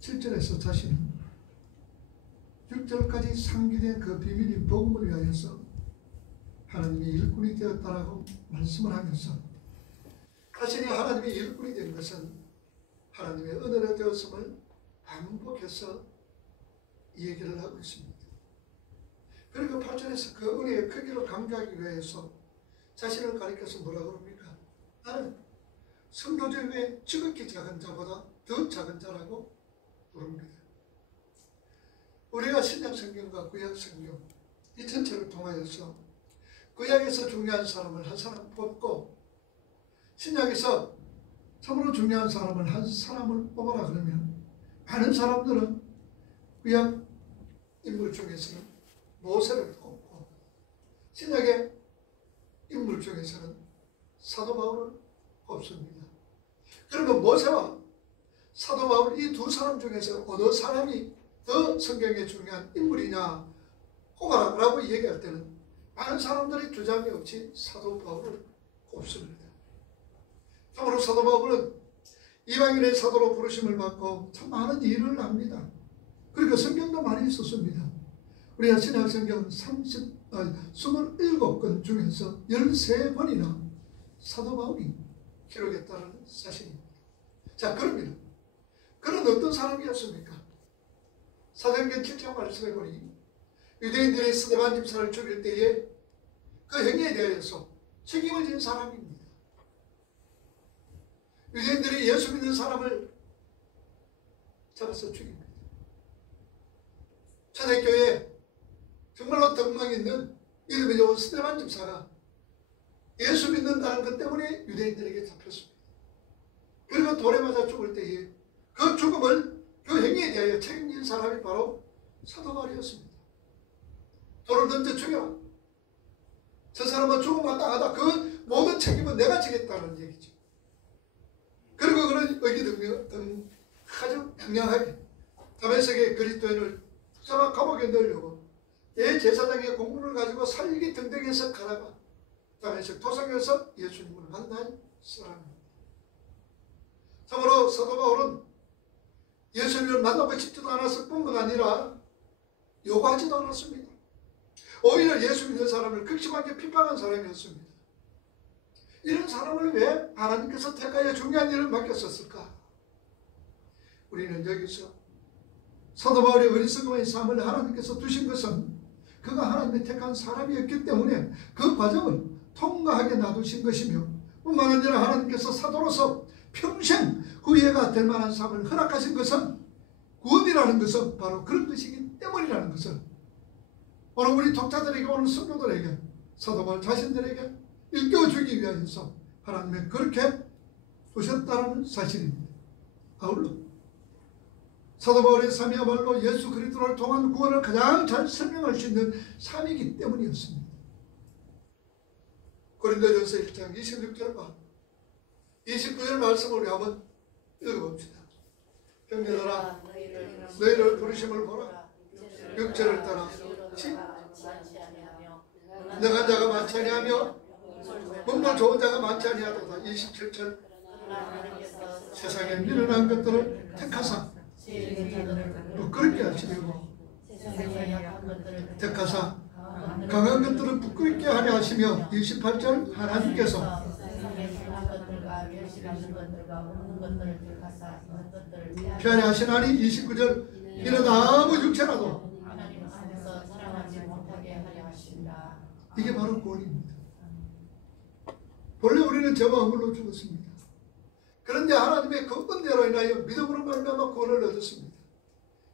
7절에서 자신은 6절까지 상기된 그 비밀인 복음을 위하여서 하나님의 일꾼이 되었다라고 말씀을 하면서 자신이 하나님의 일꾼이 된 것은 하나님의 은혜로 되었음을 반복해서 얘기를 하고 있습니다. 그리고 8절에서 그 은혜의 크기를 강조하기 위해서 자신을 가리켜서 뭐라고 합니까? 나는 성도 중에 지극히 작은 자보다 더 작은 자라고 부릅니다. 우리가 신약성경과 구약성경 이 전체를 통하여서 구약에서 중요한 사람을 한 사람 뽑고 신약에서 참으로 중요한 사람을 한 사람을 뽑아라 그러면 많은 사람들은 구약 인물 중에서는 모세를 꼽고 신약의 인물 중에서는 사도 바울을 꼽습니다. 그러면 모세와 사도 바울 이 두 사람 중에서 어느 사람이 더 성경에 중요한 인물이냐 꼽아라라고 얘기할 때는 많은 사람들이 주장이 없이 사도 바울을 꼽습니다. 참으로 사도 바울은 이방인의 사도로 부르심을 받고 참 많은 일을 합니다. 그리고 성경도 많이 썼습니다. 우리가 신약성경 27권 중에서 13번이나 사도 바울이 기록했다는 사실입니다. 자, 그러면 그는 어떤 사람이었습니까? 사도행전 7장 말씀해 보니 유대인들이 스데반 집사를 죽일 때에 그 행위에 대해서 책임을 진 사람입니다. 유대인들이 예수 믿는 사람을 잡아서 죽입니다. 초대교회에 정말로 덕망 있는 이름이 좋은 스데반 집사가 예수 믿는다는 것 때문에 유대인들에게 잡혔습니다. 그리고 돌에 맞아 죽을 때에 그 죽음을 그 행위에 대하여 책임진 사람이 바로 사도 바울이었습니다. 돌을 던져 죽여라. 저 사람은 죽음 마땅하다. 그 모든 책임은 내가 지겠다는 얘기죠. 그리고 그는 의기등등 아주 양양하게 다메섹의 그리스도인을 붙잡아 감옥에 넣으려고 대제사장의 공문을 가지고 살기 등등해서 가다가 다메섹 도성에서 예수님을 만난 사람입니다. 참으로 사도 바울은 예수님을 만나고 싶지도 않았을 뿐만 아니라 요구하지도 않았습니다. 오히려 예수 믿는 사람을 극심하게 비판한 사람이었습니다. 이런 사람을 왜 하나님께서 택하여 중요한 일을 맡겼었을까? 우리는 여기서 사도 바울의 어리석음의 삶을 하나님께서 두신 것은 그가 하나님의 택한 사람이었기 때문에 그 과정을 통과하게 놔두신 것이며 뿐만 아니라 하나님께서 사도로서 평생 후회가 될 만한 삶을 허락하신 것은 구원이라는 것은 바로 그런 것이기 때문이라는 것을 오늘 우리 독자들에게 오늘 성도들에게 사도 바울 자신들에게 일깨워주기 위하여서 하나님이 그렇게 두셨다는 사실입니다. 아울러 사도 바울의 삶이야말로 예수 그리스도를 통한 구원을 가장 잘 설명할 수 있는 삶이기 때문이었습니다. 고린도전서 1장 26절과 29절 말씀을 우리 한번 읽어봅시다. 형제들아 너희를 부르심을 보라. 6절을 따라 능한 자가 많지 아니하며 문물 좋은 자가 많지 아니하도다. 27절 세상에 미련한 것들을 택하사 부끄럽게 하시려고 택하사 강한 것들을 부끄럽게 하려 하시며 28절 하나님께서 피하려 하시나니 29절 이는 아무 육체라도 이게 바로 구원입니다. 본래 우리는 죄와 허물로 죽었습니다. 그런데 하나님의 그 은혜로 인하여 믿음으로 말미암아 구원을 얻었습니다.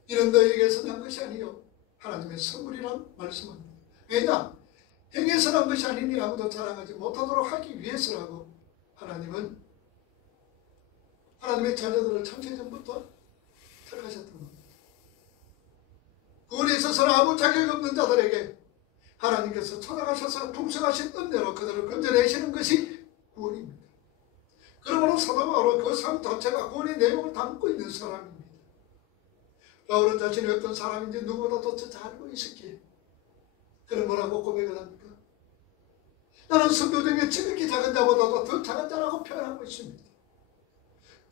이는 너희에게서 난 것이 아니요 하나님의 선물이란 말씀합니다. 왜냐? 행해서 난 것이 아니니 아무도 자랑하지 못하도록 하기 위해서라고 하나님은 하나님의 자녀들을 창세전부터 택하셨던 겁니다. 구원에 있어서는 아무 자격 없는 자들에게 하나님께서 찾아가셔서 풍성하신 은혜로 그들을 건져내시는 것이 구원입니다. 그러므로 사도 바울은 그 삶 자체가 구원의 내용을 담고 있는 사람입니다. 바울은 자신이 어떤 사람인지 누구보다도 잘 알고 있었기에 그는 뭐라고 고백을 합니까? 나는 성도 중에 지극히 작은 자보다도 더 작은 자라고 표현하고 있습니다.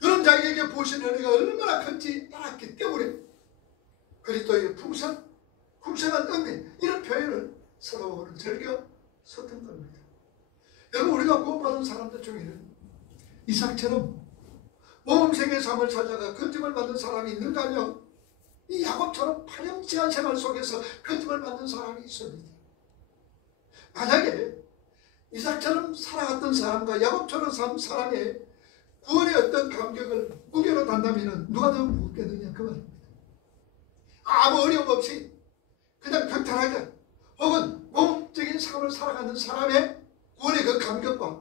그런 자에게 보신 은혜가 얼마나 큰지 알았기 때문에 그리스도의 풍성한 은혜, 이런 표현을 사도바울은 즐겨 썼던 겁니다. 여러분, 우리가 구원받은 사람들 중에는 이삭처럼 모범생의 삶을 찾아가 건짐을 받는 사람이 있는가요? 이 야곱처럼 파렴치한 생활 속에서 건짐을 받는 사람이 있습니다. 만약에 이삭처럼 살아갔던 사람과 야곱처럼 산 사람의 구원의 어떤 감격을 무게로 단다면 누가 더 무겁겠느냐, 그 말입니다. 아무 어려움 없이 그냥 평탄하게 혹은 모범적인 삶을 살아가는 사람의 구원의 그 감격과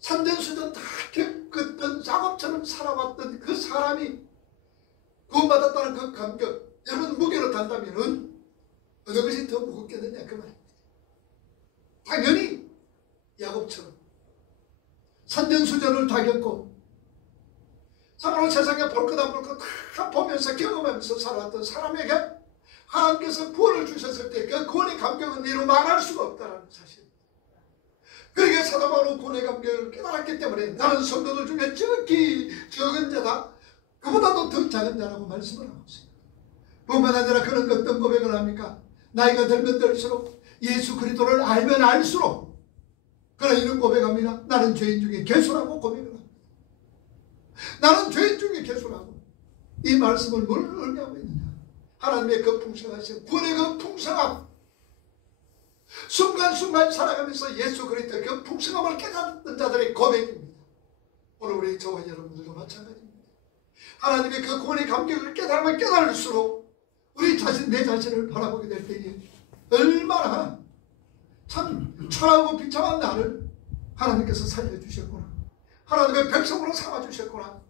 산전수전 다 겪었던 야곱처럼 살아왔던 그 사람이 구원받았다는 그 감격, 여러분 무게로 단다면 어느 것이 더 무겁겠느냐, 그 말입니다. 당연히 야곱처럼 산전수전을 다 겪고 참으로 세상에 볼 것 안 볼 것 다 보면서 경험하면서 살았던 사람에게 하나님께서 구원을 주셨을 때 그 구원의 감격은 이루 말할 수가 없다는 사실입니다. 그러기에 사도 바울은 구원의 감격을 깨달았기 때문에 나는 성도들 중에 지극히 적은 자다, 그보다도 더 작은 자라고 말씀을 하고 있습니다. 뿐만 아니라 그는 어떤 고백을 합니까? 나이가 들면 들수록 예수 그리스도를 알면 알수록 그는 이런 고백합니다. 나는 죄인 중에 괴수라고 고백을 합니다. 나는 죄인 중에 괴수라고. 이 말씀을 뭘 의미하고 있느냐? 하나님의 그 풍성하신 구원의 그 풍성함, 순간순간 살아가면서 예수 그리스도의 그 풍성함을 깨닫던 자들의 고백입니다. 오늘 우리 저와 여러분들도 마찬가지입니다. 하나님의 그 구원의 감격을 깨달으면 깨달을수록 우리 자신, 내 자신을 바라보게 될 때에 얼마나 참 초라하고 비참한 나를 하나님께서 살려주셨구나, 하나님의 백성으로 삼아주셨구나,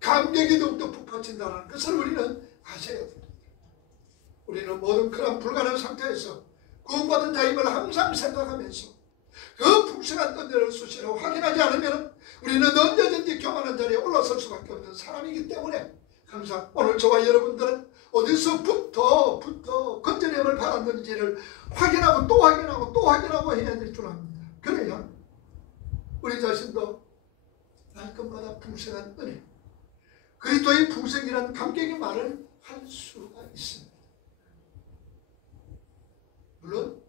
감격이 더욱더 북받친다는 것을 우리는 아셔야 됩니다. 우리는 모든 그런 불가능한 상태에서 구원받은 자임을 항상 생각하면서 그 풍성한 은혜를 수시로 확인하지 않으면 우리는 언제든지 교만한 자리에 올라설 수밖에 없는 사람이기 때문에 항상 오늘 저와 여러분들은 어디서부터 건전함을 받았는지를 확인하고 또 확인하고 또 확인하고 해야 될 줄 압니다. 그래야 우리 자신도 날것마다 풍성한 은혜, 그리스도의 풍성이라는 감격의 말을 할 수가 있습니다. 물론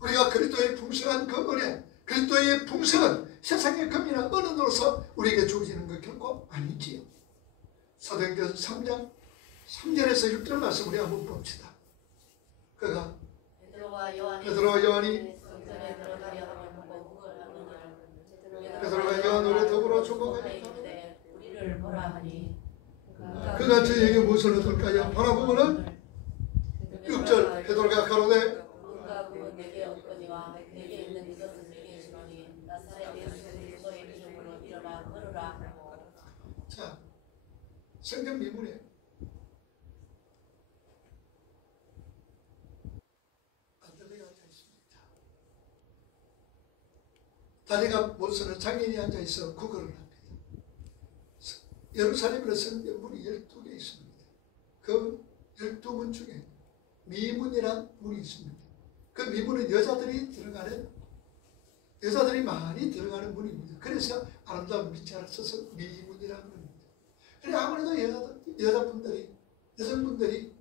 우리가 그리스도의 풍성한 그 은혜, 그리스도의 풍성은 세상의 금이나 은은으로서 우리에게 주어지는 것 결코 아니지요. 사도행전 3장 3절에서 6절 말씀 우리 한번 봅시다. 그가 베드로와 요한이 노래 더불어 주목하니까 그가 저에게 무엇을 얻을까요? 바라보면은 6절 베드로가 가로되 자, 성경 미문에 안드레가 앉아 있습니다. 다리가 못 서는 장인이 앉아 있어 구걸을 합니다. 예루살렘에 성전문이 12개 있습니다. 그 12문 중에 미문이란 문이 있습니다. 그 미문은 여자들이 많이 들어가는 문입니다. 그래서 아름다운 밑자를 써서 미문이라는 문입니다. 그래 아무래도 여성분들이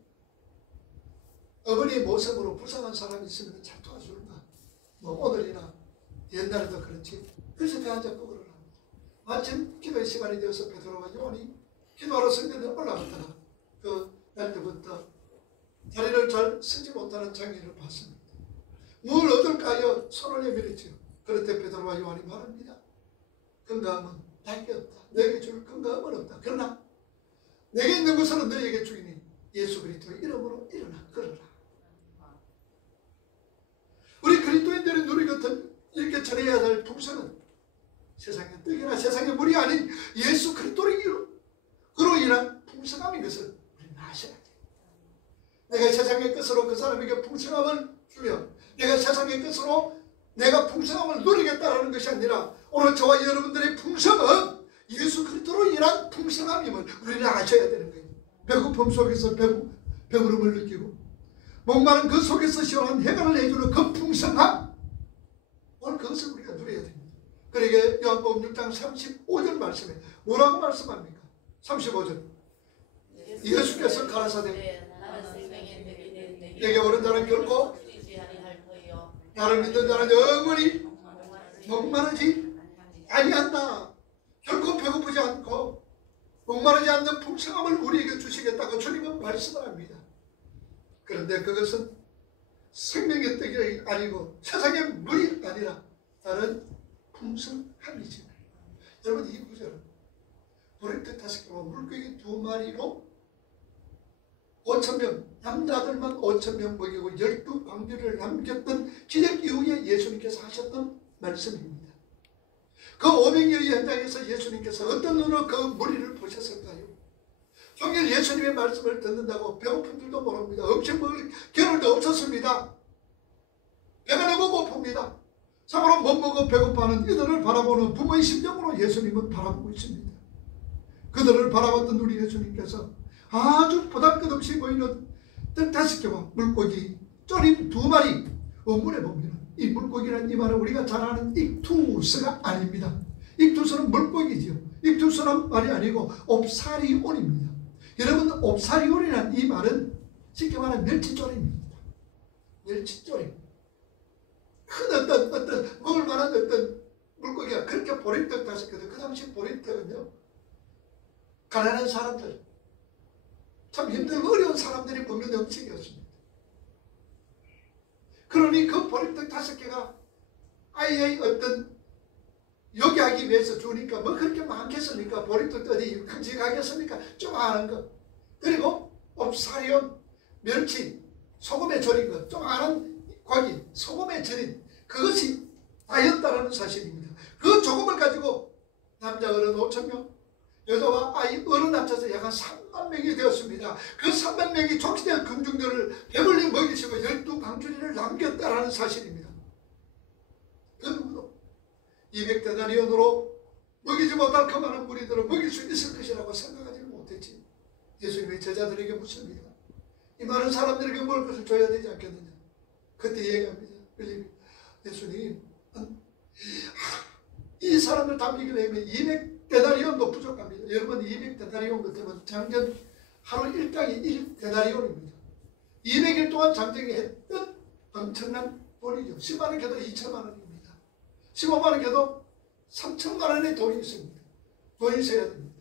어머니의 모습으로 불쌍한 사람이 있으면 잘 도와줄까? 뭐 오늘이나 옛날에도 그렇지. 그래서 그 앉아 구걸을 합니다. 마침 기도의 시간이 되어서 베드로와 요한이 기도하러 성전에 올라갔다가 그 날 때부터 자리를 잘 쓰지 못하는 장면을 봤습니다. 뭘 얻을까요? 손을 내밀었죠. 그럴 때 베드로와 요한이 말합니다. 건강은 내게 없다. 내게 줄 건강은 없다. 그러나 내게 있는 것은 너에게 주이니 예수 그리스도의 이름으로 일어나 걸어라. 우리 그리스도인들이 누리거든 이렇게 전해야 할 풍성은 세상의 떡이나 세상의 물이 아닌 예수 그리스도로 인한 풍성함인 것을 우리는 아셔야 돼요. 내가 세상의 것으로 그 사람에게 풍성함을 주며 내가 세상의 것으로 내가 풍성함을 누리겠다는 것이 아니라 오늘 저와 여러분들의 풍성은 예수 그리스도로 인한 풍성함임을 우리는 아셔야 되는 거예요. 배고픔 속에서 배부름을 느끼고 목마른 그 속에서 시원한 해관을 해주는 그 풍성함, 오늘 그것을 우리가 누려야 됩니다. 그러게 요한복음 6장 35절 말씀에 뭐라고 말씀합니까? 35절 예수께서 가라사대 내게 오른 자는 결코 나를 믿는 자는 영원히 목마르지 아니한다. 결코 배고프지 않고 목마르지 않는 풍성함을 우리에게 주시겠다고 주님은 말씀을 합니다. 그런데 그것은 생명의 떡이 아니고 세상의 물이 아니라 다른 풍성함이죠. 여러분, 이 구절은 보리떡 5개와 물고기 2마리로 5,000명, 남자들만 5,000명 먹이고 12광주리를 남겼던 기적 이후에 예수님께서 하셨던 말씀입니다. 그 500여의 현장에서 예수님께서 어떤 눈으로 그 무리를 보셨을까요? 종일 예수님의 말씀을 듣는다고 배고픈 줄도 모릅니다. 음식 먹을 겨를도 없었습니다. 배가 너무 고픕니다. 참으로 못 먹어 배고파하는 이들을 바라보는 부모의 심정으로 예수님은 바라보고 있습니다. 그들을 바라봤던 우리 예수님께서 아주 보잘것없이 보이는 떡 5개와 물고기 쪼림 2마리, 원문에 보면 이 물고기란 이 말은 우리가 잘 아는 익투스가 아닙니다. 익투스는 물고기지요. 익투스란 말이 아니고 옵사리온입니다. 여러분, 옵사리온이란 이 말은 쉽게 말하면 멸치쪼림입니다. 멸치쪼림. 큰 어떤 먹을 만한 어떤 물고기가 그렇게 보리떡 5개도 그 당시 보리떡은요, 가난한 사람들, 참 힘들고 어려운 사람들이 먹는 음식이었습니다. 그러니 그 보리떡 5개가 아이의 어떤 요기하기 위해서 주니까 뭐 그렇게 많겠습니까? 보리떡 어디 큼직하겠습니까? 조그마한 거. 그리고 옵사리온, 멸치, 소금에 절인 것, 조그마한 고기, 소금에 절인 그것이 다였다라는 사실입니다. 그 조금을 가지고 남자 어른 5,000명, 여자와 아이 어른 합쳐서 약 한 3만 명이 되었습니다. 그 3만 명이 족시된 금중들을 배불리 먹이시고 12광주리를 남겼다라는 사실입니다. 그 누구도 200데나리온으로 먹이지 못할 그 많은 무리들을 먹일 수 있을 것이라고 생각하지 못했지. 예수님의 제자들에게 묻습니다. 이 많은 사람들에게 먹을 것을 줘야 되지 않겠느냐. 그때 얘기합니다. 예수님, 이 사람을 다 먹이려면 200데나리온도 부족합니다. 여러분, 200데나리온 같으면 장전 하루 일당이 1데나리온입니다. 200일 동안 장정이 했던 엄청난 돈이죠. 10만 원 겨도 2천만 원입니다. 15만 원 겨도 3천만 원의 돈이 있습니다. 돈이 있어야 됩니다.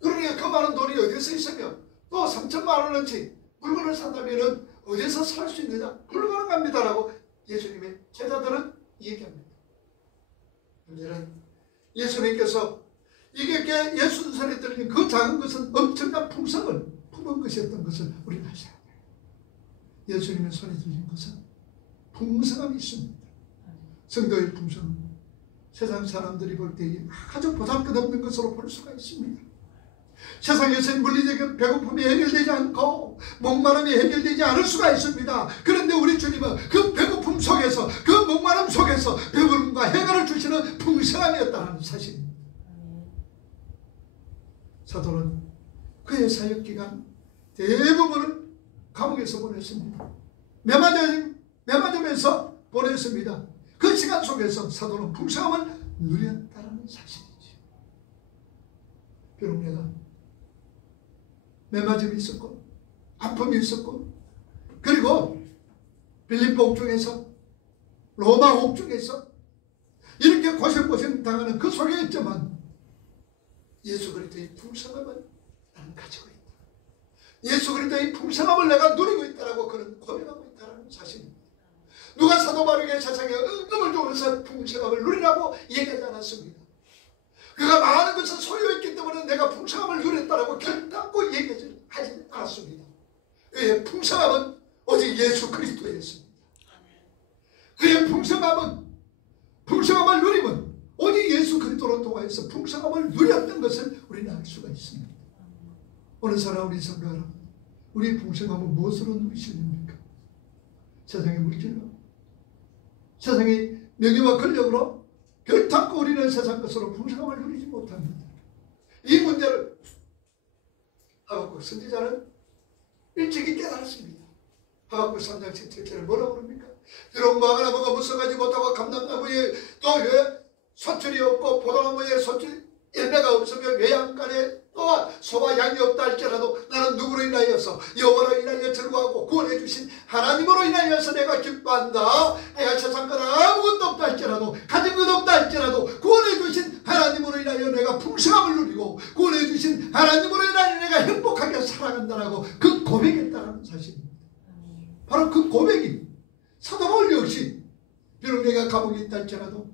그러니까 그 많은 돈이 어디서 있으며 또 3천만 원어치 물건을 산다면 어디서 살 수 있느냐? 불가능합니다라고 예수님의 제자들은 얘기합니다. 문제는 예수님께서 이게 예수 손에 들린 그 작은 것은 엄청난 풍성을 품은 것이었던 것을 우리는 아셔야 돼요. 예수님의 손에 들린 것은 풍성함이 있습니다. 성도의 풍성은 세상 사람들이 볼 때 아주 보잘것없는 것으로 볼 수가 있습니다. 세상에서는 물리적인 배고픔이 해결되지 않고 목마름이 해결되지 않을 수가 있습니다. 그런데 우리 주님은 그 배고픔 속에서, 그 목마름 속에서 배부름과 해결을 주시는 풍성함이었다는 사실입니다. 사도는 그의 사역기간 대부분을 감옥에서 보냈습니다. 매맞으면서 보냈습니다. 그 시간 속에서 사도는 풍성함을 누렸다는 사실이죠. 비록 내가 매맞음이 있었고 아픔이 있었고 그리고 빌립보 옥중에서 로마 옥중에서 이렇게 고생고생 당하는 그 속에 있지만 예수 그리스도의 풍성함을 나는 가지고 있다. 예수 그리스도의 풍성함을 내가 누리고 있다라고 그는 고백하고 있다는 사실입니다. 누가 사도 바울에게 세상에 은금을 주면서 풍성함을 누리라고 얘기하지 않았습니다. 그가 많은 것을 소유했기 때문에 내가 풍성함을 누렸다라고 결단코 얘기하지 않았습니다. 그의 풍성함은 오직 예수 그리스도였습니다. 그의 풍성함을 누리면 오직 예수 그리스도로 통하여서 풍성함을 누렸던 것을 우리는 알 수가 있습니다. 어느 사람 우리 생각하라. 우리의 풍성함은 무엇으로 누리십니까? 세상의 물질로, 세상의 명예와 권력으로 결탄코 우리는 세상 것으로 풍성함을 누리지 못합니다. 이 문제를 하박국 선지자는 일찍이 깨달았습니다. 하박국 3장 17절에 뭐라고 그럽니까? 비록 망하나 뭐가 무성하지 못하고 감람나무에 또 왜 소출이 없고 포도나무에 소출 열매가 없으며 외양간에 또한 소와 양이 없다 할지라도 나는 누구로 인하여서 여호와로 인하여 즐거워하고 구원해 주신 하나님으로 인하여서 내가 기뻐한다. 내가 세상 것 아무것도 없다 할지라도 가진 것 없다 할지라도 구원해 주신 하나님으로 인하여 내가 풍성함을 누리고 구원해 주신 하나님으로 인하여 내가 행복하게 살아간다라고 그 고백했다는 사실입니다. 바로 그 고백이 사도 바울 역시 비록 내가 감옥에 있다 할지라도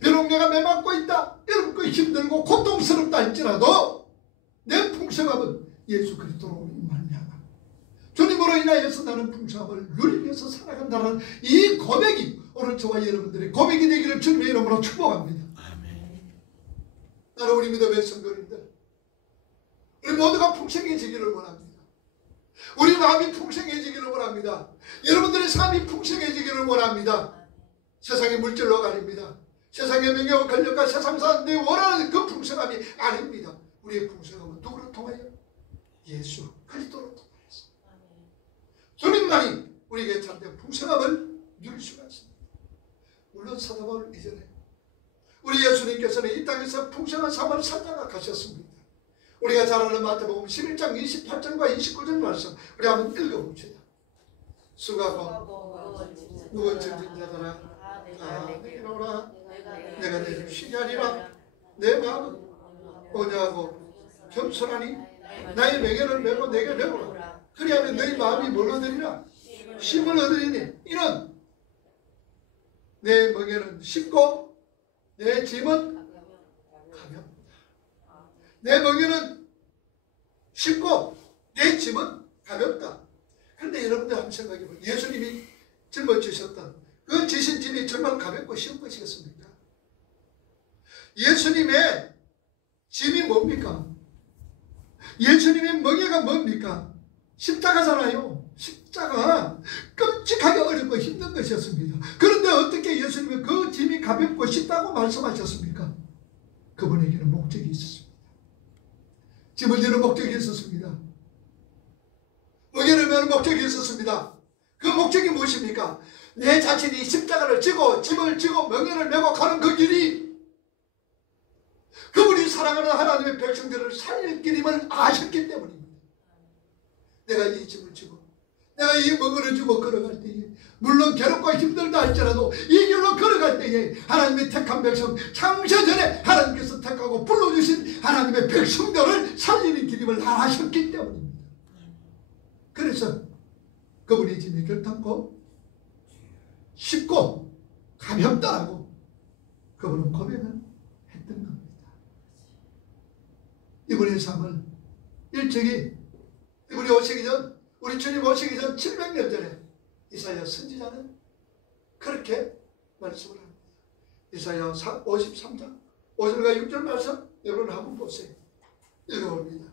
비록 내가 매맞고 있다, 어렵고 힘들고 고통스럽다 할지라도 내 풍성함은 예수 그리스도로 말미암아 주님으로 인하여서 나는 풍성함을 누리면서 살아간다는 이 고백이 오늘 저와 여러분들의 고백이 되기를 주님의 이름으로 축복합니다. 나는 우리 믿음의 성도님들, 우리 모두가 풍성해지기를 원합니다. 우리 마음이 풍성해지기를 원합니다. 여러분들의 삶이 풍성해지기를 원합니다. 세상의 물질로 아닙니다. 세상의 명예와 권력과 세상 사람들이 원하는 그 풍성함이 아닙니다. 우리의 풍성함은 누구를 통하여? 예수 그리스도를 통하여서. 주님만이 우리에게 참된 풍성함을 누릴 수가 있습니다. 물론 사도 바울 이전에 우리 예수님께서는 이 땅에서 풍성한 삶을 살다가 가셨습니다. 우리가 잘 아는 마태복음 11장 28절과 29절 말씀 우리 한번 읽어봅시다. 수고하고 무거운 짐진 자들아 다 내게로 오라. 내가 너희를 쉬게 하리라. 내 마음은 온유하고 겸손하니 나의 맹연을 메고 내게 배우라. 그리하면 너희 마음이 뭘 얻으리라? 쉼을 얻으리니 이는 내 멍에는 쉽고 내 짐은 가볍다. 내 멍에는 쉽고 내 짐은 가볍다. 그런데 여러분들 한번 생각해보세요. 예수님이 짊어지셨던 그 지신 짐이 정말 가볍고 쉬운 것이겠습니까? 예수님의 짐이 뭡니까? 예수님의 멍에가 뭡니까? 십자가잖아요. 십자가 끔찍하게 어렵고 힘든 것이었습니다. 그런데 어떻게 예수님은 그 짐이 가볍고 쉽다고 말씀하셨습니까? 그분에게는 목적이 있었습니다. 짐을 지는 목적이 있었습니다. 멍에를 메는 목적이 있었습니다. 그 목적이 무엇입니까? 내 자신이 십자가를 지고 짐을 지고 멍에를 메고 가는 그 길이 그분이 사랑하는 하나님의 백성들을 살릴 길임을 아셨기 때문입니다. 내가 이 짐을 지고 내가 이 멍에를 지고 걸어갈 때에 물론 괴롭고 힘들다 할지라도 이 길로 걸어갈 때에 하나님의 택한 백성 창세전에 하나님께서 택하고 불러주신 하나님의 백성들을 살리는 길임을 아셨기 때문입니다. 그래서 그분의 짐이 결탄고 쉽고 가볍다라고 그분은 고백을 했던 겁니다. 이분의 삶을 일찍이 이분이 오시기 전 우리 주님 오시기 전 700년 전에 이사야 선지자는 그렇게 말씀을 합니다. 이사야 53장 5절과 6절 말씀 여러분 한번 보세요. 읽어봅니다.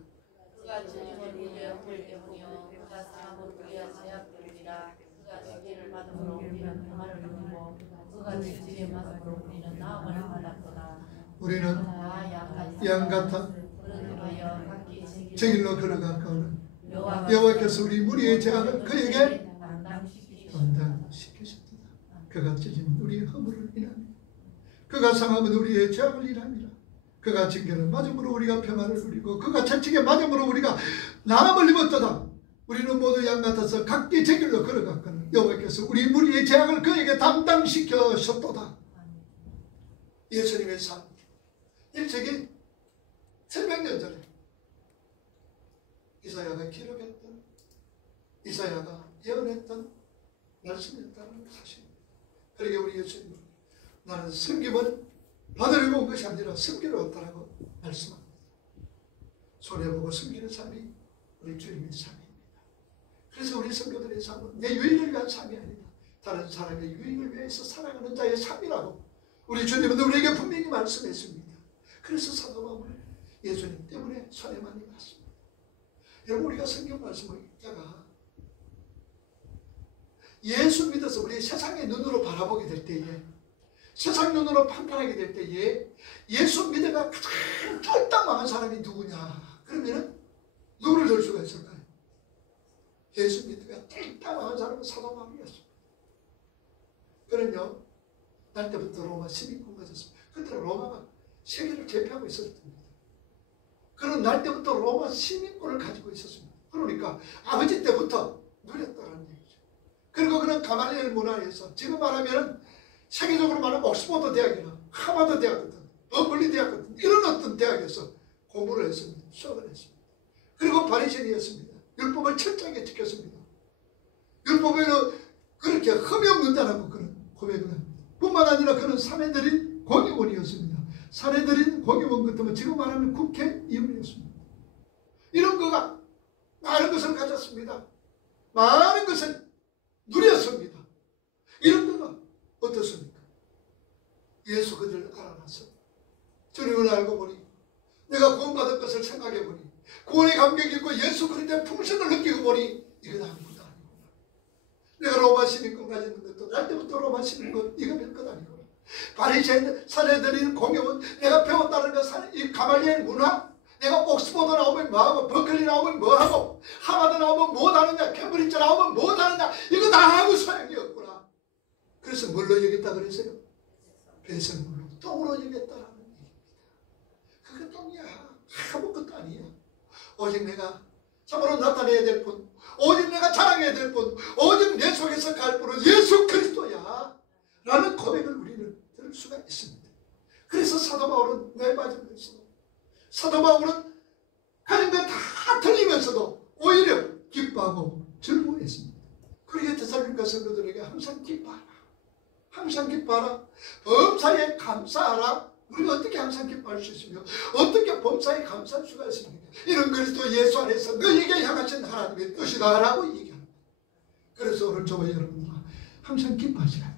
그가 주님을 위하여 불때문이요 그가 사람을 위하여 제약들이라. 그가 지혜를 받음으로 우리는 평화를 누리고 그가 지혜의 받음으로 우리는 나음을 받았구나. 우리는 양 같아 제 길로 걸어가거든 여호와께서 우리 무리의 죄악을 그에게 담당시키셨도다. 그가 찢은 우리의 허물을 인하며 그가 상함은 우리의 죄악을 인하니라. 그가 징계를 맞음으로 우리가 평안을 누리고 그가 채찍에 맞음으로 우리가 나음을 입었도다. 우리는 모두 양 같아서 각기 제 길로 걸어갔거늘 여호와께서 우리 무리의 죄악을 그에게 담당시켜셨도다. 예수님의 삶 일찍이 700년 전에 이사야가 기록했던 이사야가 예언했던 말씀이었다는 사실입니다. 그러게 우리 예수님은 나는 섬김을 받으려고 온 것이 아니라 섬기러 왔다라고 말씀합니다. 손해보고 섬기는 삶이 우리 주님의 삶입니다. 그래서 우리 성도들의 삶은 내 유익을 위한 삶이 아니다. 다른 사람의 유익을 위해서 살아가는 자의 삶이라고 우리 주님은 우리에게 분명히 말씀했습니다. 그래서 사도 바울은 예수님 때문에 손해 많이 봤습니다. 여러분 우리가 성경 말씀을 읽다가 예수 믿어서 우리 세상의 눈으로 바라보게 될 때에 세상 눈으로 판단하게 될 때에 예수 믿어가 가장 쫄딱 망한 사람이 누구냐? 그러면은 누구를 들 수가 있을까요? 예수 믿어가 쫄딱 망한 사람은 사도 바울이었습니다. 그는요 날 때부터 로마 시민권 가졌습니다. 그때 로마가 세계를 제패하고 있었습니다. 그런 날 때부터 로마 시민권을 가지고 있었습니다. 그러니까 아버지 때부터 누렸다는 얘기죠. 그리고 그런 가말리엘 문화에서 지금 말하면 세계적으로 말하면 옥스퍼드 대학이나 하버드 대학 같은 버클리 대학 같은 이런 어떤 대학에서 공부를 했습니다. 수업을 했습니다. 그리고 바리새인이었습니다. 율법을 철저하게 지켰습니다. 율법에는 그렇게 흠이 없는다라고 그런 고백을 합니다. 뿐만 아니라 그는 사내들인 공의원이었습니다. 사내들인 공의원 같으면 지금 말하면 국회의원이었습니다. 이런 거가 많은 것을 가졌습니다. 많은 것을 누렸습니다. 이런 거가 어떻습니까? 예수 그들을 알아놨어. 주님을 알고 보니 내가 구원받은 것을 생각해 보니 구원의 감격이 있고 예수 그리스도의 풍성을 느끼고 보니 이건 아무것도 아니구나. 내가 로마 시민권 가지는 것도 날 때부터 로마 시민권 이거 별것 아니구나. 바리새인 사례들인 공용은 내가 배웠다는 이 가말리엘 문화, 내가 옥스퍼드 나오면 뭐하고 버클리 나오면 뭐하고 하버드 나오면 뭐하느냐 캠브리지 나오면 뭐하느냐 이거 다 아무 소용이 없구나. 그래서 뭘로 여겼다 그랬어요? 배설물로 똥으로 여겼다라는 얘기입니다. 그게 똥이야. 아무것도 아니야. 오직 내가 참으로 나타내야 될 분, 오직 내가 자랑해야 될 분, 오직 내 속에서 갈 분은 예수 그리스도야 라는 고백을 우리는 들을 수가 있습니다. 그래서 사도 바울은 왜 맞으면서도 사도 바울은 가진 것 다 틀리면서도 오히려 기뻐하고 즐거워했습니다. 그러기에 데살로니가 성도들에게 항상 기뻐하라. 항상 기뻐하라. 범사에 감사하라. 우리가 어떻게 항상 기뻐할 수 있으며 어떻게 범사에 감사할 수가 있습니까? 이런 그리스도 예수 안에서 너에게 향하신 하나님의 뜻이다 라고 얘기합니다. 그래서 오늘 저와 여러분들은 항상 기뻐하시라.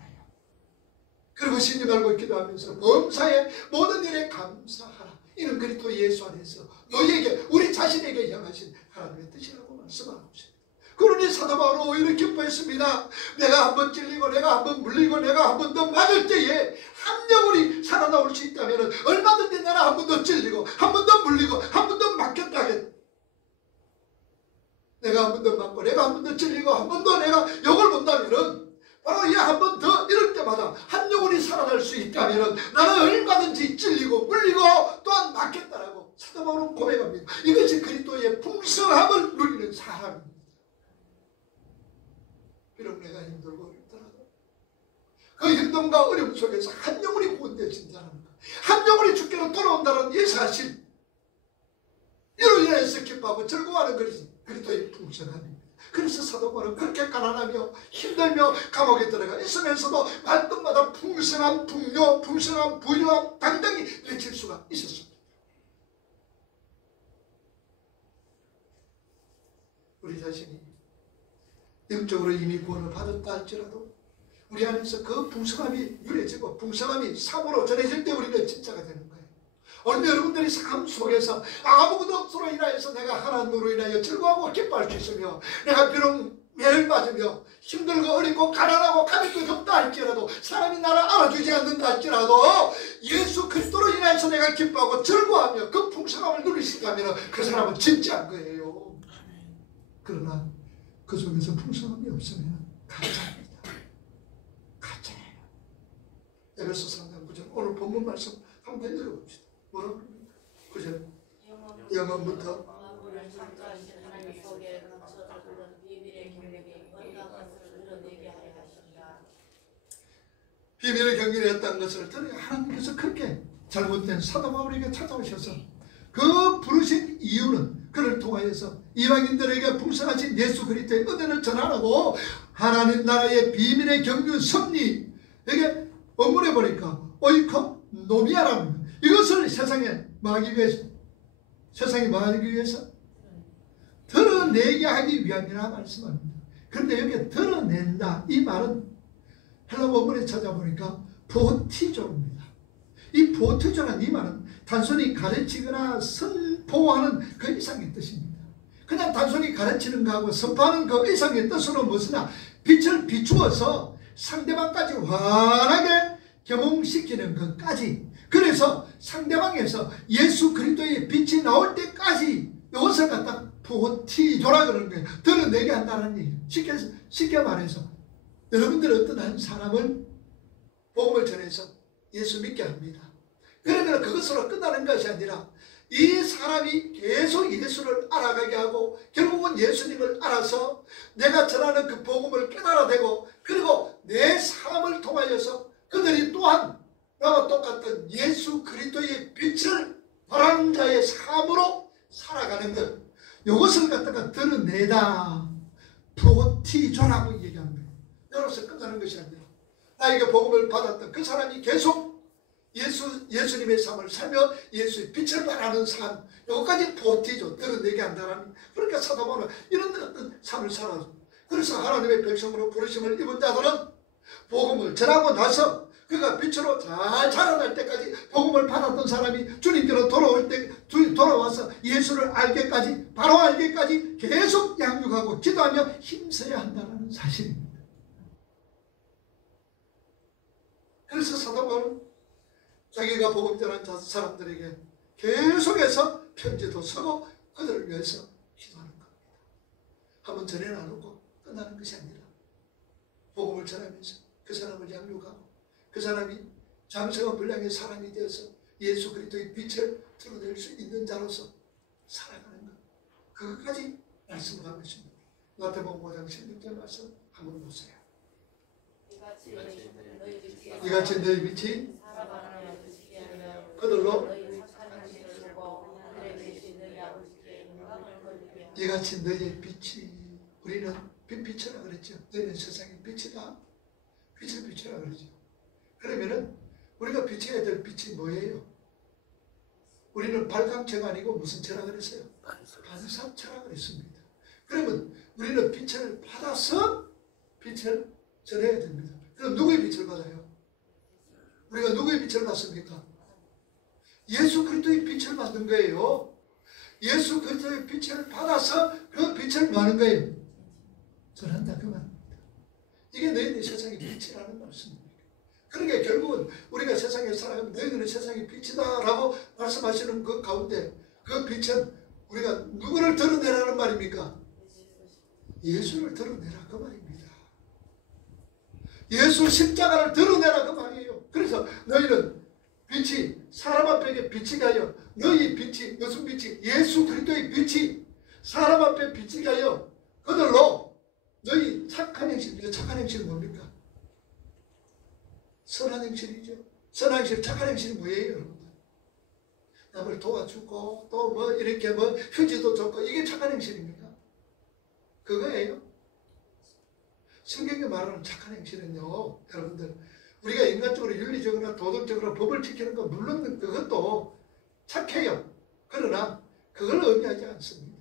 그리고 신이 알고 기도하면서 범사에 모든 일에 감사하라. 이는 그리스도 예수 안에서 너희에게 우리 자신에게 향하신 하나님의 뜻이라고 말씀하고 있습니다. 그러니 사도 바울은 오히려 기뻐했습니다. 내가 한번 찔리고 내가 한번 물리고 내가 한번 더 맞을 때에 한 영혼이 살아나올 수 있다면 얼마든지 내가 한 번 더 찔리고 한 번 더 물리고 한 번 더 맞겠다 하겠다. 내가 한 번 더 맞고 내가 한 번 더 찔리고 한 번 더 내가 욕을 본다면 바로 이 한 번 더 이럴 때마다 한 영혼이 살아날 수 있다면 나는 얼마든지 찔리고 물리고 또한 맞겠다라고 사도 바울은 고백합니다. 이것이 그리스도의 풍성함을 누리는 사람입니다. 비록 내가 힘들고 어렵더라도 그 힘듦과 어려움 속에서 한 영혼이 구원되어진다는 것, 한 영혼이 주께로 돌아온다는 이 사실, 이로 인해서 기뻐하고 즐거워하는 것이 그리스도의 풍성함입니다. 그래서 사도 바울은 그렇게 가난하며 힘들며 감옥에 들어가 있으면서도 말끝마다 풍성한 풍요, 풍성한 부유함 당당히 외칠 수가 있었습니다. 우리 자신이 영적으로 이미 구원을 받았다 할지라도 우리 안에서 그 풍성함이 누려지고 풍성함이 삶으로 전해질 때 우리는 진짜가 되는 거예요. 오늘 여러분들이 삶 속에서 아무것도 없으로 인하여서 내가 하나님으로 인하여 즐거워하고 기뻐할 수 있으며 내가 비록 매를 맞으며 힘들고 어렵고 가난하고 가족도 없다 할지라도 사람이 나를 알아주지 않는다 할지라도 예수 그리스도로 인하여서 내가 기뻐하고 즐거워하며 그 풍성함을 누릴 수 있다면 그 사람은 진짜인 거예요. 그러나 그 속에서 풍성함이 없으면 가짜입니다. 가짜예요. 에베소 3장 9절 오늘 본문 말씀 한번 읽어봅시다. 뭐라고 합니까? 9절 영원부터 만물을 창조하신 하나님 속에 감춰두는 비밀의 경륜이 온갖 것을 드러내게 하여 하신다. 비밀의 경륜이 했다는 것을 들어야 하나님께서 그렇게 잘못된 사도 바울에게 찾아오셔서 그 부르신 이유는 그를 통하여서 이방인들에게 풍성하신 예수 그리스도의 은혜를 전하라고 하나님 나라의 비밀의 경륜 섭리에게 업문해 보니까 오이코노미아랍니다. 이것을 세상에 망하기 위해서 드러내게 하기 위함이라 말씀합니다. 그런데 여기 드러낸다 이 말은 헬라 원문에 찾아보니까 보티조입니다. 이 보티조라는 이 말은 단순히 가르치거나 선포하는 그 이상의 뜻입니다. 그냥 단순히 가르치는 것하고 선포하는 그 이상의 뜻으로 무엇이냐 빛을 비추어서 상대방까지 환하게 겸응시키는 것까지, 그래서 상대방에서 예수 그리스도의 빛이 나올 때까지 이것을 갖다 보티조라 그러는 거예요. 드러내게 한다는 얘기예요. 쉽게 말해서 여러분들 어떤 한 사람을 복음을 전해서 예수 믿게 합니다. 그러면 그것으로 끝나는 것이 아니라 이 사람이 계속 예수를 알아가게 하고 결국은 예수님을 알아서 내가 전하는 그 복음을 깨달아내고 그리고 내 삶을 통하여서 그들이 또한 나와 똑같은 예수 그리스도의 빛을 바라는 자의 삶으로 살아가는 것, 이것을 갖다가 드러내다 프로티조라고 얘기하는 거예요. 여기서 끝나는 것이 아니라 나에게 복음을 받았던 그 사람이 계속 예수님의 삶을 살며 예수의 빛을 발하는 삶, 이것까지 보티죠. 드러내게 한다는. 그러니까 사도 바울은 이런 어떤 삶을 살아서, 그래서 하나님의 백성으로 부르심을 입은 자들은 복음을 전하고 나서 그가 빛으로 잘 자라날 때까지 복음을 받았던 사람이 주님께로 돌아와서 예수를 알게까지, 바로 알게까지 계속 양육하고 기도하며 힘써야 한다는 사실입니다. 그래서 사도 바울은 자기가 복음 전한 사람들에게 계속해서 편지도 쓰고 그들을 위해서 기도하는 겁니다. 한번 전해 나누고 끝나는 것이 아니라 복음을 전하면서 그 사람을 양육하고 그 사람이 장성한 분량의 사람이 되어서 예수 그리스도의 빛을 드러낼 수 있는 자로서 살아가는 것, 그것까지 말씀하고 있습니다. 마태복음 5장 16절 말씀 한번 보세요. 이같이 너희 빛이 그들로 이같이 너희의 빛이, 우리는 빛이라 그랬죠. 너희는 세상의 빛이다. 빛을 비추라 그러죠. 그러면은 우리가 비춰야 될 빛이 뭐예요? 우리는 발광체가 아니고 무슨 체라 그랬어요? 반사체라 그랬습니다. 그러면 우리는 빛을 받아서 빛을 전해야 됩니다. 그럼 누구의 빛을 받아요? 우리가 누구의 빛을 받습니까? 예수 그리스도의 빛을 받는 거예요. 예수 그리스도의 빛을 받아서 그 빛을 뭐 하는 거예요? 전한다 그 말입니다. 이게 너희는 세상의 빛이라는 말씀입니다. 그러니까 결국은 우리가 세상에 살아가면 너희들은 세상의 빛이다 라고 말씀하시는 그 가운데 그 빛은 우리가 누구를 드러내라는 말입니까? 예수를 드러내라 그 말입니다. 예수 십자가를 드러내라 그 말이에요. 그래서 너희는 빛이 사람 앞에 빛이 가요. 너희 빛이 무슨 빛이? 예수 그리스도의 빛이 사람 앞에 빛이 가요. 그들로 너희 착한 행실, 착한 행실은 뭡니까? 선한 행실이죠. 선한 행실, 착한 행실이 뭐예요, 여러분들? 남을 도와주고 또 뭐 이렇게 뭐 휴지도 줬고 이게 착한 행실입니까? 그거예요. 성경이 말하는 착한 행실은요, 여러분들, 우리가 인간적으로 윤리적으로 도덕적으로 법을 지키는 거 물론 그것도 착해요. 그러나 그걸 의미하지 않습니다.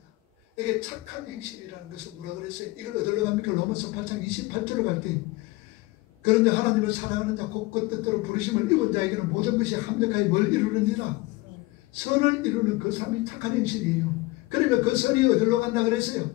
이게 착한 행실이라는 것은 뭐라 그랬어요? 이걸 어디로 갑니까? 로마서 8장 28절로 갈 때, 그런데 하나님을 사랑하는 자 곧 그 뜻대로 부르심을 입은 자에게는 모든 것이 합력하여 뭘 이루느니라? 선을 이루는 그 삶이 착한 행실이에요. 그러면 그 선이 어디로 간다 그랬어요?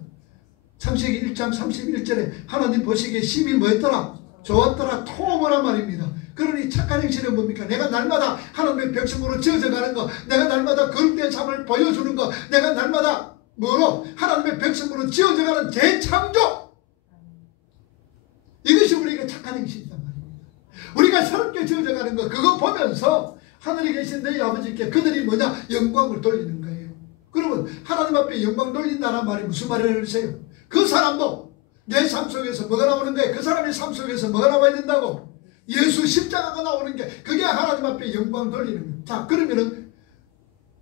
창세기 1장 31절에 하나님 보시기에 심히 뭐였더라? 좋았더라. 토모란 말입니다. 그러니 착한 행실은 뭡니까? 내가 날마다 하나님의 백성으로 지어져 가는 거, 내가 날마다 거룩된 삶을 보여주는 거, 내가 날마다 뭐로? 하나님의 백성으로 지어져 가는 재창조! 이것이 우리가 착한 행실이란 말입니다. 우리가 새롭게 지어져 가는 거, 그거 보면서 하늘에 계신 너희 아버지께 그들이 뭐냐? 영광을 돌리는 거예요. 그러면 하나님 앞에 영광 돌린다는 말이 무슨 말이라고 하세요? 그 사람도 내 삶 속에서 뭐가 나오는 거예요? 그 사람의 삶 속에서 뭐가 나와야 된다고? 예수 십자가가 나오는 게, 그게 하나님 앞에 영광 돌리는 거예요. 자, 그러면은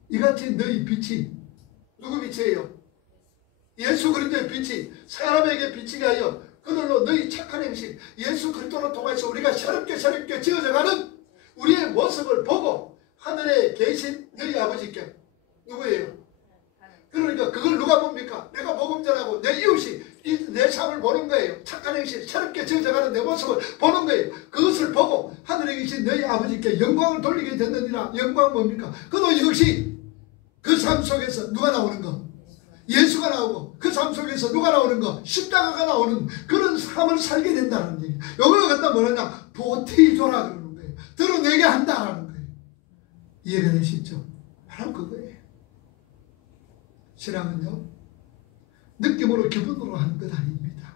이같이 너희 빛이 누구 빛이에요? 예수 그리스도의 빛이 사람에게 빛이 가요. 그들로 너희 착한 행실, 예수 그리스도를 통해서 우리가 새롭게 지어져가는 우리의 모습을 보고 하늘에 계신 너희 아버지께, 누구예요? 그러니까 그걸 누가 봅니까? 내가 복음 전하고 내 이웃이 내 삶을 보는 거예요. 착한 행실, 새롭게 지어져가는 내 모습을 보는 거예요. 그것을 보고 하늘에 계신 너희 아버지께 영광을 돌리게 됐느니라. 영광 뭡니까? 그도 역시 그 삶 속에서 누가 나오는 거? 예수가 나오고, 그 삶 속에서 누가 나오는 거? 십자가가 나오는 그런 삶을 살게 된다는 얘기예요. 이걸 갖다 뭐라냐? 보티조라 그러는 거예요. 드러내게 한다라는 거예요. 이해가 되시죠? 바로 그거예요. 신앙은요, 느낌으로 기분으로 하는 것 아닙니다.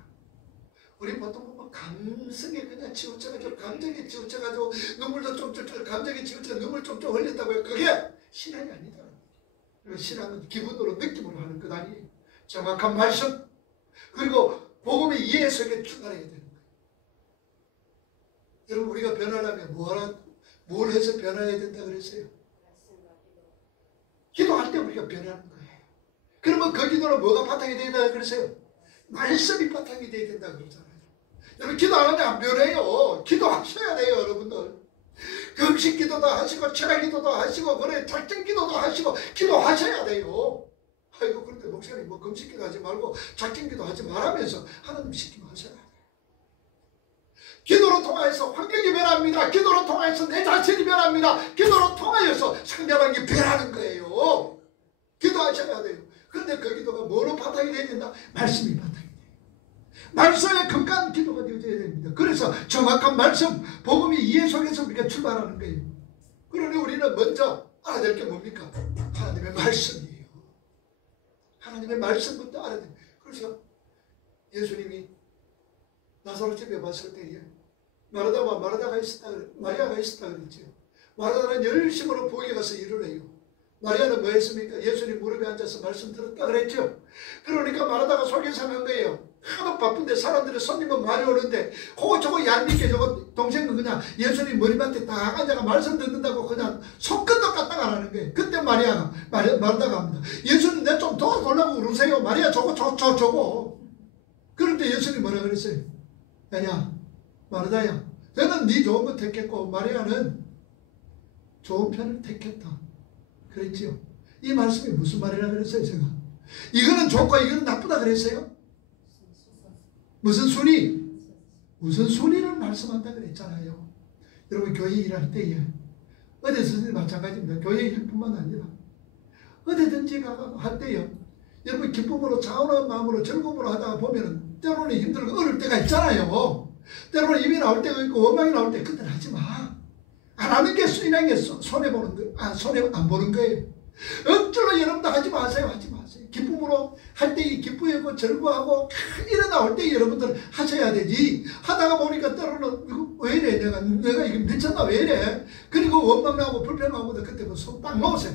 우리 보통 보면 감성에 그냥 치우쳐가지고 감정에 치우쳐가지고 눈물도 좀 감정에 치우쳐 눈물 좀 흘렸다고요. 그게 신앙이 아니다. 신앙은 기분으로 느낌으로 하는 것 아니에요. 정확한 말씀 그리고 복음의 이해 속에 출발해야 되는 거예요. 여러분 우리가 변하려면 뭘 해서 변화해야 된다 그랬어요? 기도할 때 우리가 변하는 거예요. 그러면 그 기도는 뭐가 바탕이 되어야 된다 그랬어요? 말씀이 바탕이 되어야 된다 그랬잖아요. 여러분 기도 안 하면 안 변해요. 기도하셔야 돼요 여러분들. 금식 기도도 하시고 철학 기도도 하시고 그래 작정 기도도 하시고 기도하셔야 돼요. 아이고 그런데 목사님 뭐 금식 기도 하지 말고 작정 기도 하지 말라면서 하나님 시키면 하셔야 돼요. 기도로 통하여서 환경이 변합니다. 기도로 통하여서 내 자신이 변합니다. 기도로 통하여서 상대방이 변하는 거예요. 기도하셔야 돼요. 그런데 그 기도가 뭐로 바탕이 되어야 된다? 말씀이 바탕이 돼요. 말씀에 근간 기도가 되어야 됩니다. 그래서 정확한 말씀, 복음이 이해 속에서 우리가 출발하는 거예요. 그러니 우리는 먼저 알아야 될 게 뭡니까? 하나님의 말씀이에요. 하나님의 말씀부터 알아야 돼요. 그래서 예수님이 나사로 집에 왔을 때에 마르다가 있었다 마리아가 있었다 그랬죠. 마르다는 열심으로 부엌에 가서 일을 해요. 마리아는 뭐 했습니까? 예수님 무릎에 앉아서 말씀 들었다 그랬죠. 그러니까 마르다가 속이 상한 거예요. 하도 바쁜데 사람들이 손님은 많이 오는데 그거 저거 얄밉게 저거 동생은 그냥 예수님 머리맡에 딱 앉아가 말씀 듣는다고 그냥 손끝도 까딱 안 하는 거예요. 그때 마르다가 합니다. 예수님 내 좀 도와달라고 그러세요. 마리아 저거. 그런데 예수님 뭐라 그랬어요? 야야 마르다야 너는 네 좋은 거 택했고 마리아는 좋은 편을 택했다 그랬지요. 이 말씀이 무슨 말이라 그랬어요? 제가 이거는 좋고 이거는 나쁘다 그랬어요? 무슨 순위를 말씀한다 그랬잖아요. 여러분 교회 일할 때에 어디서든 마찬가지입니다. 교회 일뿐만 아니라 어디든지 가서 할 때요. 여러분 기쁨으로 차오는 마음으로 즐거움으로 하다가 보면은 때로는 힘들고 어려울 때가 있잖아요. 때로는 입이 나올 때가 있고 원망이 나올 때 그때는 하지 마. 안 하는 게 신앙에 손해보는 거예요. 손해 안 보는 거예요. 억지로 여러분들 하지 마세요. 기쁨으로 할 때 기쁘고 즐거워하고 일어나올 때 여러분들 하셔야 되지. 하다가 보니까 때로는 이거 왜 이래 내가 이거 미쳤나 왜 이래. 그리고 원망 나고 불평하고 그때 뭐 손 딱 놓으세요.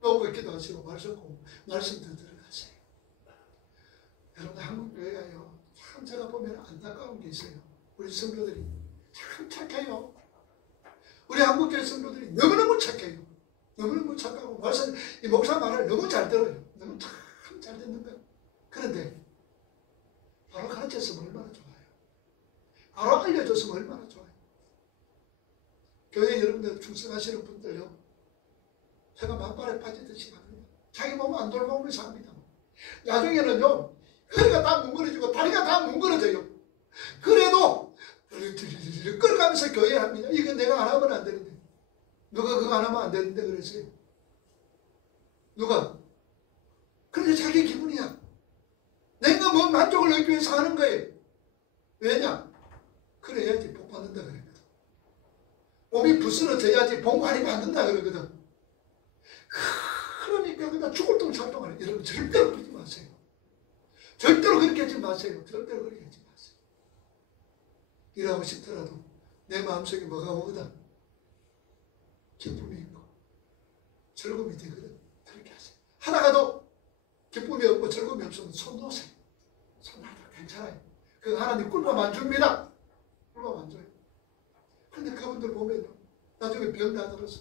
놓고 기도하시고 말씀 더 들어가세요. 여러분 한국 교회가요 참 제가 보면 안타까운 게 있어요. 우리 성도들이 참 착해요. 우리 한국교회 성도들이 너무너무 착해요. 너무너무 착하고 이 목사 말을 너무 잘 들어요. 너무 참 잘 듣는 거예요. 그런데 바로 가르쳤으면 얼마나 좋아요. 바로 알려줬으면 얼마나 좋아요. 교회 여러분들 충성하시는 분들요 제가 만발에 빠지듯이 합니다. 자기 몸 안 돌아보면서 합니다. 나중에는요 허리가 다 뭉그러지고 다리가 다 뭉그러져요. 그래도 끌어가면서 교회 합니다. 이거 내가 안 하면 안 되는데 누가 그거 안 하면 안 되는데 그랬어요. 누가? 그런데 자기 기분이야. 내가 뭐 만족을 얻기 위해서 하는 거예요. 왜냐? 그래야지 복 받는다 그러거든. 몸이 부스러져야지 복 많이 받는다 그러거든. 그러니까 그냥 죽을 똥 살 동안 여러분 절대로 그러지 마세요. 절대로 그렇게 하지 마세요. 절대로 그렇게 하지 마세요. 일하고 싶더라도 내 마음속에 뭐가 오거든? 기쁨이 있고 즐거움이 되거든. 그렇게 하세요. 하다가도 기쁨이 없고 즐거움이 없으면 손 놓으세요. 손 놔도 괜찮아요. 그 하나님 꿀밤 안 줍니다. 꿀밤 안 줘요. 그런데 그분들 보면 나중에 병 다 들어서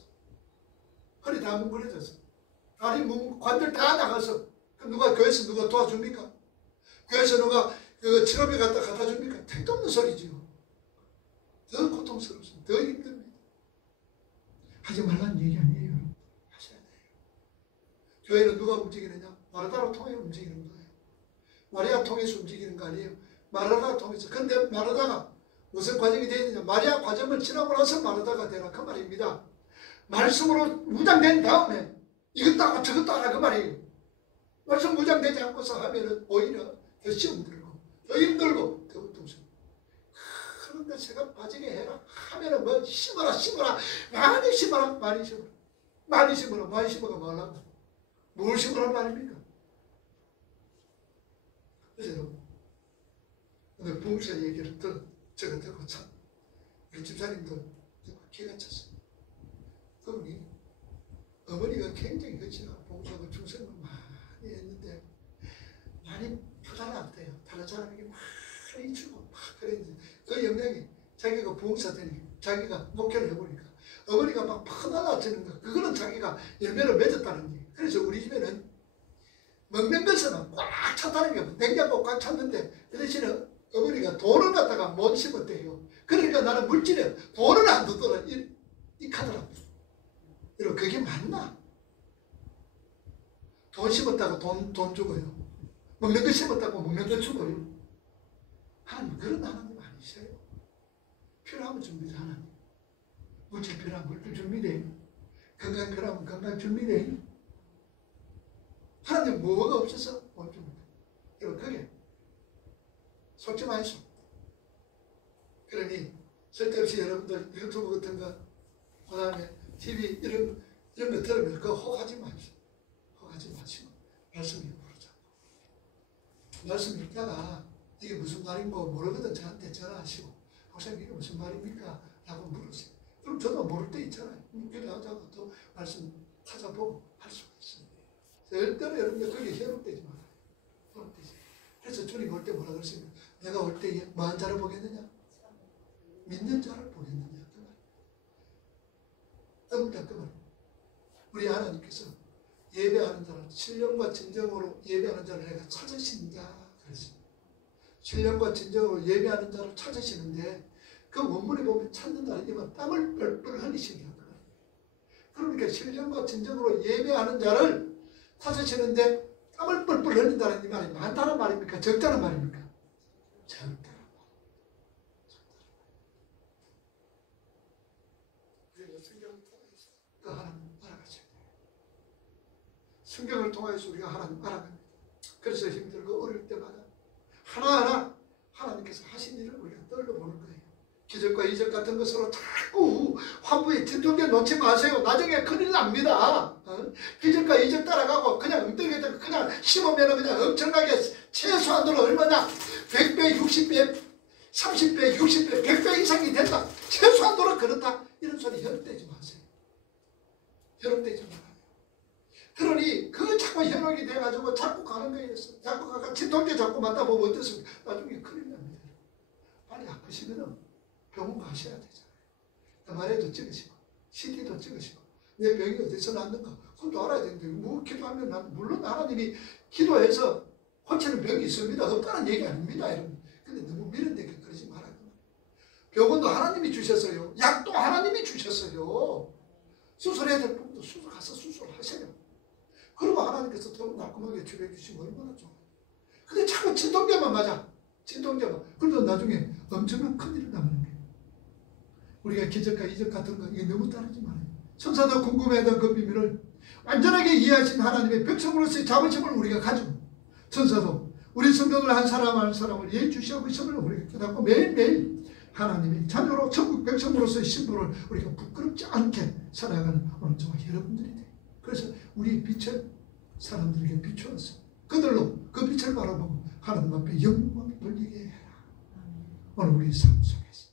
허리 다 뭉그러져서 다리 관절 다 나가서 누가 교회에서 누가 도와줍니까? 교회에서 누가 그 치료비 갖다 줍니까? 택도 없는 소리지요. 더 고통스럽습니다. 더 힘듭니다. 하지 말라는 얘기 아니에요. 하셔야 돼요. 교회는 누가 움직이느냐? 마르다로 통해 움직이는 거예요. 마리아 통해서 움직이는 거 아니에요. 마르다가 통해서. 근데 마르다가 무슨 과정이 되어 있느냐? 마리아 과정을 지나고 나서 마르다가 되라 그 말입니다. 말씀으로 무장된 다음에 이것도 하고 저것도 하라 그 말이에요. 말씀 무장되지 않고서 하면은 오히려 더 시험 들고 더 힘들고 더 고통스럽고. 그런데 제가 빠지게 해라 하면은 뭐 심어라 많이 심어라 많이 심어가 말라고 뭘 심으란 말입니까? 그래서 여러분 오늘 부흥사 얘기를 저거 듣고 참 우리 집사님도 기가 찼어요. 그분이 어머니가 굉장히 거칠하고 봉사하고 충성을 많이 했는데 많이 표단이 안 돼요. 다른 사람에게 많이 주고 막 그랬는데 그 영향이 자기가 봉사되니 자기가 목회를 해보니까 어머니가 막 퍼날라지는 거 그거는 자기가 열매를 맺었다는 얘기. 그래서 우리 집에는 먹는 것은 꽉 찼다는 게 냉장고 꽉 찼는데 그 대신에 어머니가 돈을 갖다가 못 심었대요. 그러니까 나는 물질에 돈을 안 두더라 이 카드라. 여러분 그게 맞나? 돈 심었다고 돈 주고요. 먹는 거 심었다고 먹는 거 주고요. 하나님 그런 하나님 아니세요. 필요하면 줍니다. 하나님. 물질 필요하면 물질 줍니다. 건강 필요하면 건강 줍니다. 하나님 뭐가 없어서 못 줍니다. 여러분 그게 속지 마이소. 그러니 쓸데없이 여러분들 유튜브 같은 거 그 다음에 TV 이런 거 들으면 그거 혹하지 마시오. 혹하지 마시고 말씀 읽고 자고 말씀 읽다가 이게 무슨 말인고 모르거든 저한테 전화하시고 목사님 이게 무슨 말입니까? 라고 물으세요. 그럼 저도 모를 때 있잖아요. 그래가지고 또 말씀 찾아보고 할 수가 있습니다. 절대로 여러분들 거기에 현혹되지 말아요. 현혹되지. 그래서 주님 올 때 뭐라 그랬습니까? 내가 올 때 뭐한 자를 보겠느냐? 믿는 자를 보겠느냐? 그 우리 하나님께서 예배하는 자를 신령과 진정으로 예배하는 자를 내가 찾으신다 그랬습니다. 신령과 진정으로 예배하는 자를 찾으시는데 그 원문에 보면 찾는다 이만 땀을 뻘뻘 흘리신다. 그러니까 신령과 진정으로 예배하는 자를 찾으시는데 땀을 뻘뻘 흘린다는 이 말이 많다는 말입니까? 적다는 말입니까? 적다는 말. 우리가 성경을 통해서 그 하나님 알아가셔야 돼요. 성경을 통해서 우리가 하나님 알아갑니다. 그래서 힘들고 어려울 때마다 하나하나 하나님께서 하신 일을 우리가 떠올려보는 거예요. 기적과 이적 같은 것으로 자꾸 환부에 진통제 놓지 마세요. 나중에 큰일 납니다. 기적과 이적 따라가고 그냥 엉덩이에 그냥 심으면 그냥 엄청나게 최소한으로 얼마냐 100배, 60배, 30배, 60배, 100배 이상이 된다. 최소한으로 그렇다. 이런 소리 현혹되지 마세요. 현혹되지 말아요. 그러니 그 자꾸 현혹이 돼가지고 자꾸 가는 거예요. 자꾸 가가 진통제 자꾸 맞다 보면 어떻습니까? 나중에 큰일 납니다. 빨리 아프시면은 병원 가셔야 되잖아요. MRI도 찍으시고 CT도 찍으시고 내 병이 어디서 났는가 그것도 알아야 되는데 뭐 기도하면 난 물론 하나님이 기도해서 고치는 병이 있습니다. 없다는 얘기 아닙니다. 여러분. 근데 너무 미련되게 그러지 말아요. 병원도 하나님이 주셨어요. 약도 하나님이 주셨어요. 수술해야 될 부분도 수술 가서 수술하세요. 그리고 하나님께서 더 깔끔하게 치료해 주시면 얼마나 좋아요. 근데 자꾸 진통제만 맞아. 진통제만. 그래도 나중에 엄청난 큰일을 당하는 거예요. 우리가 기적과 이적 같은 거 이게 너무 따르지 말아요. 천사도 궁금해하던 그 비밀을 완전하게 이해하신 하나님의 백성으로서의 자부심을 우리가 가지고 천사도 우리 성경을 한 사람 한 사람을 예주시하고 있음을 우리가 깨닫고 매일매일 하나님의 자녀로 천국 백성으로서의 신분을 우리가 부끄럽지 않게 살아가는 오늘 저와 여러분들이 돼요. 그래서 우리의 빛을 사람들에게 비추어서 그들로 그 빛을 바라보고 하나님 앞에 영광을 돌리게 해라. 오늘 우리 삶 속에서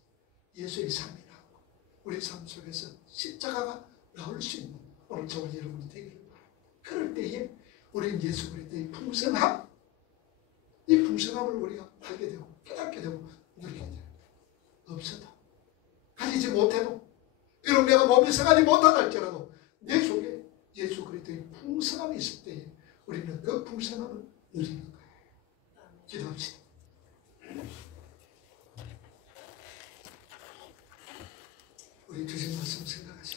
예수의 삶이 나오고 우리 삶 속에서 십자가가 나올 수 있는 오늘 저와 여러분이 되기를 바랍니다. 그럴 때에 우리는 예수 그리스도의 풍성함, 이 풍성함을 우리가 알게 되고 깨닫게 되고 누리게 돼요. 없어도 가지지 못해도 비록 내가 몸이 성하지 못하다 할지라도 내 속에 예수 그리스도의 풍성함이 있을 때에 우리는 그 풍성함을 누리는 거예요. 기도합시다. 우리 주신 말씀 생각하십니다.